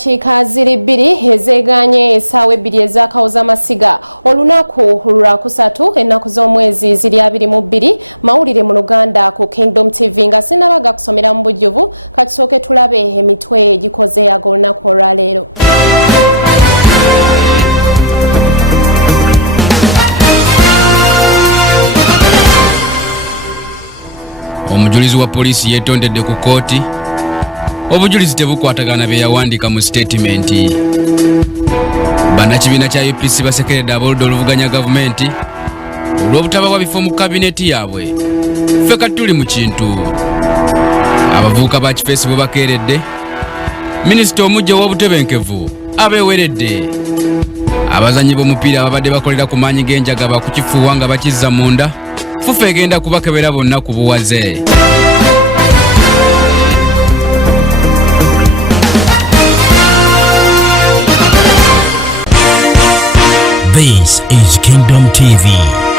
Eddakiika ziri bbiri zeegaanye essaawa ebbiri ez'akawuka k'essiga olunaku lwakusatu ennaku mawulire mu Luganda ku Kingdom TV ndasinira gakusanira mu bujulizi katusooka okulaba emitwe ezikozesa olunaku. Omujulizi wa poliisi yeetondedde ku kooti obujulizi tebukwatagana bye yawandiika mu statementi. Bannakibiina kya UPC basekeredde aboludde oluvuganya gavumenti olw'obutabawa bifo mu kabineti yaabwe. Ffe kati tuli mu kintu. Abavubuka ba Kifeesi bwe bakeeredde, minisita omuggya ow'obutebenkevu abeeweredde. Abazannyi b'omupiira ababadde bakolera ku maanyi g'enjagaba ku kifuuwa nga bakizza munda, FUFA egenda kubakebera bonna ku buwaze. This is Kingdom TV.